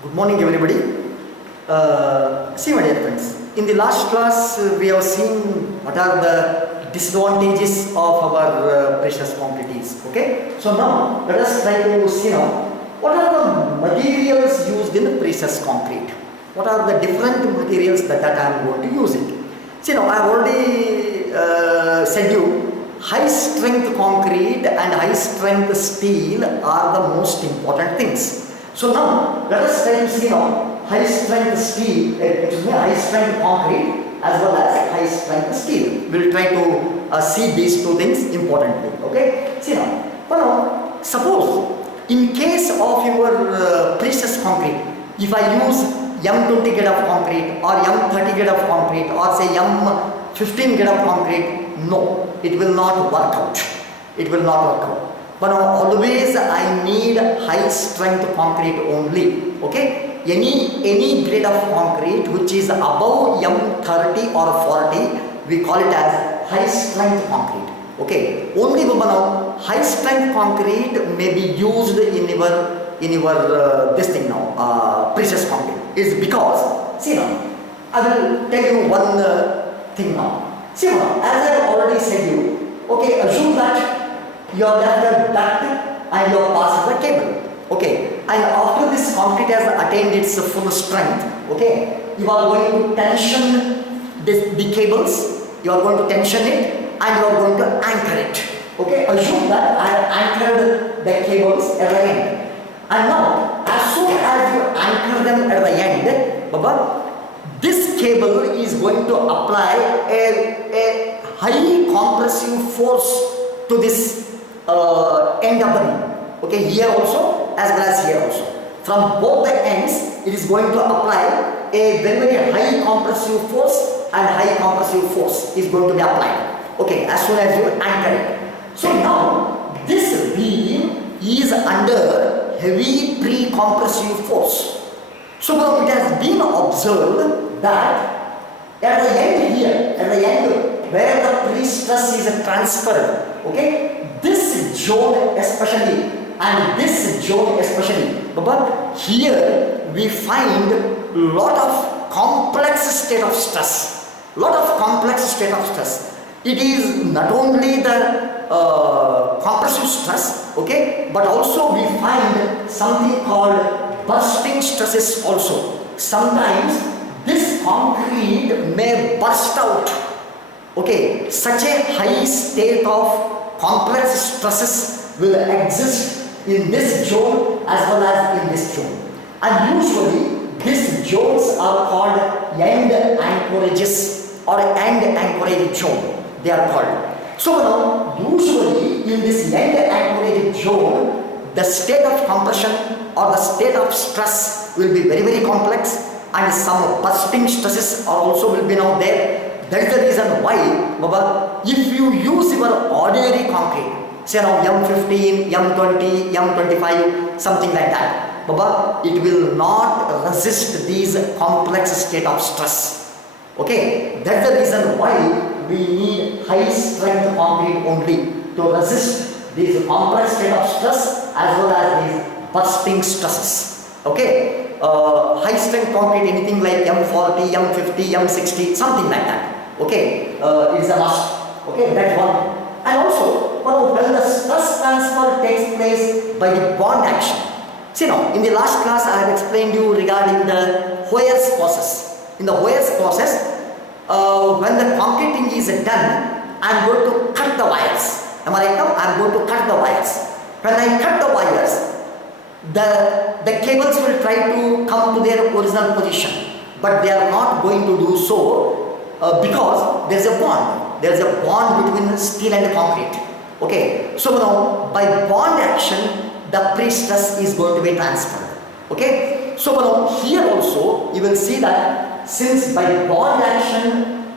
Good morning, everybody. See, my dear friends, in the last class we have seen what are the disadvantages of our precious concretes. Okay, so now let us try to see now what are the materials used in precious concrete. What are the different materials that I am going to use it. See, now I have already said you high strength concrete and high strength steel are the most important things. So now let us try to see now high strength steel, high strength concrete as well as high strength steel. We will try to see these two things importantly. Okay. See now, suppose in case of your precious concrete, if I use M20 grade of concrete or M30 grade of concrete or say M15 grade of concrete, no, it will not work out. It will not work out. But now always I need high strength concrete only. Okay, any grade of concrete which is above M30 or 40, we call it as high strength concrete. Okay, only now high strength concrete may be used in your this thing now, precious concrete. Is because, see now, I will tell you one thing now. See now, as I have already said you, okay, assume that you have left the duct and you have passed the cable. Okay, and after this concrete has attained its full strength, okay, you are going to tension the cables, you are going to tension it and you are going to anchor it. Okay, assume that I have anchored the cables at the end. And now, as soon as you anchor them at the end, Baba, this cable is going to apply a high compressive force to this end of the beam. Okay, here also as well as here also. From both the ends, it is going to apply a very high compressive force, and high compressive force is going to be applied. Okay, as soon as you anchor it. So now, this beam is under heavy pre-compressive force. So now it has been observed that at the end here, at the end where the pre-stress is transferred, okay, this zone especially and this zone especially, but here we find lot of complex state of stress. It is not only the compressive stress, okay, but also we find something called bursting stresses also. Sometimes this concrete may burst out. Okay, such a high state of complex stresses will exist in this zone as well as in this zone. And usually these zones are called end anchorages or end anchorage zone. They are called. So now, usually in this end anchorage zone, the state of compression or the state of stress will be very complex, and some bursting stresses are also will be now there. That is the reason why, Baba, if you use your ordinary concrete, say now M15, M20, M25, something like that, Baba, it will not resist these complex state of stress. Okay, that's the reason why we need high strength concrete only to resist these complex state of stress as well as these bursting stresses. Okay, high strength concrete, anything like M40, M50, M60, something like that. Okay, it is a must. Okay, that's one. And also, when the stress transfer takes place by the bond action. See now, in the last class I have explained you regarding the Hoyer's process. In the Hoyer's process, when the concreting is done, I am going to cut the wires. Am I right now? I am going to cut the wires. When I cut the wires, the cables will try to come to their original position, but they are not going to do so because there is a bond. There is a bond between steel and concrete. Okay, so now by bond action, the pre-stress is going to be transferred. Okay, so now here also you will see that since by bond action,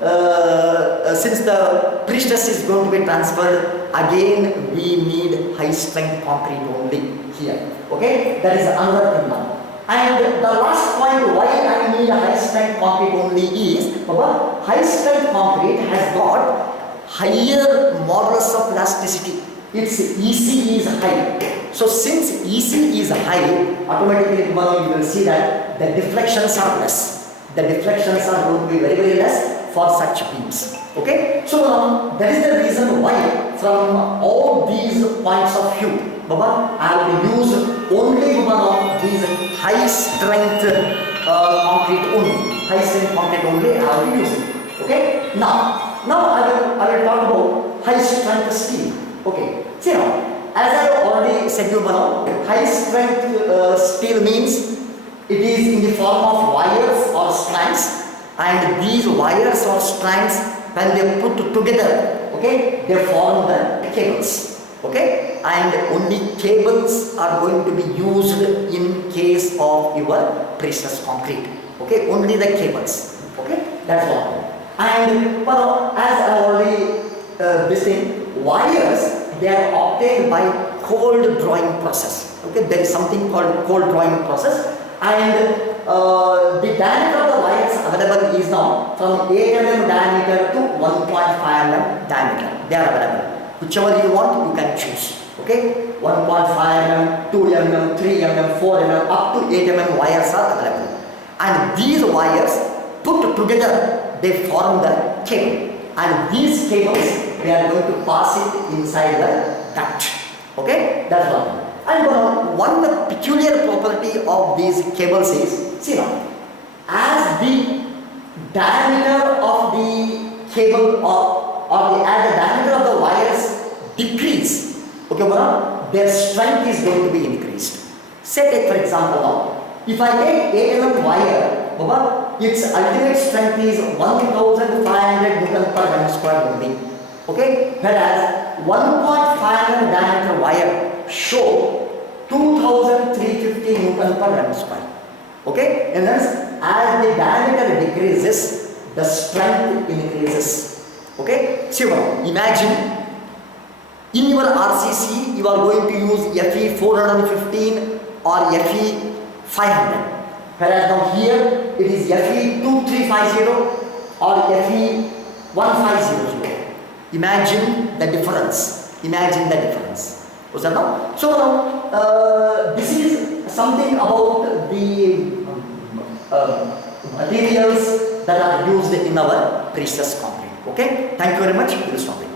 since the pre-stress is going to be transferred, again we need high strength concrete only here. Okay, that is another thing now. And the last point why I need a high strength concrete only is, high strength concrete has got higher modulus of elasticity. its EC is high. So since EC is high, automatically you will see that the deflections are less. The deflections are going to be very, very less for such beams. Okay, so now that is the reason why from all these points of view, Baba, I will use only one of these high strength concrete only. High strength concrete only I will use it. Okay, now I will talk about high strength steel. Okay, see now, as I already said you now, high strength steel means it is in the form of wires or strands, and these wires or strands, when they put together, okay, they form the cables. Okay, and only cables are going to be used in case of your precious concrete. Okay, only the cables. Okay, that's one. And well, as I already this thing, wires, they are obtained by cold drawing process. Okay, there is something called cold drawing process, and the diameter of the wires available is now from 8 mm diameter to 1.5 mm diameter. They are available. Whichever you want, you can choose. Okay, 1.5 mm, 2 mm, 3 mm, 4 mm, up to 8 mm wires are available. And these wires put together, they form the cable. And these cables, they are going to pass it inside the duct. Okay, that's one. And one peculiar property of these cables is, see now, as the diameter of the cable as the diameter of the wires decrease, okay, their strength is going to be increased. Say take for example now, if I take 8 mm wire, its ultimate strength is 1500 Newton per mm square only. Okay, whereas 1.5 mm diameter wire show 2350 Newton per mm square. Okay, and thus as the diameter decreases, the strength increases. Okay, so imagine in your RCC you are going to use Fe 415 or Fe 500, whereas now here it is Fe 2350 or Fe 1500. Imagine the difference. Imagine the difference. Was that now? So now this is something about the materials that are used in our precious concrete. Okay, thank you very much. We will stop it.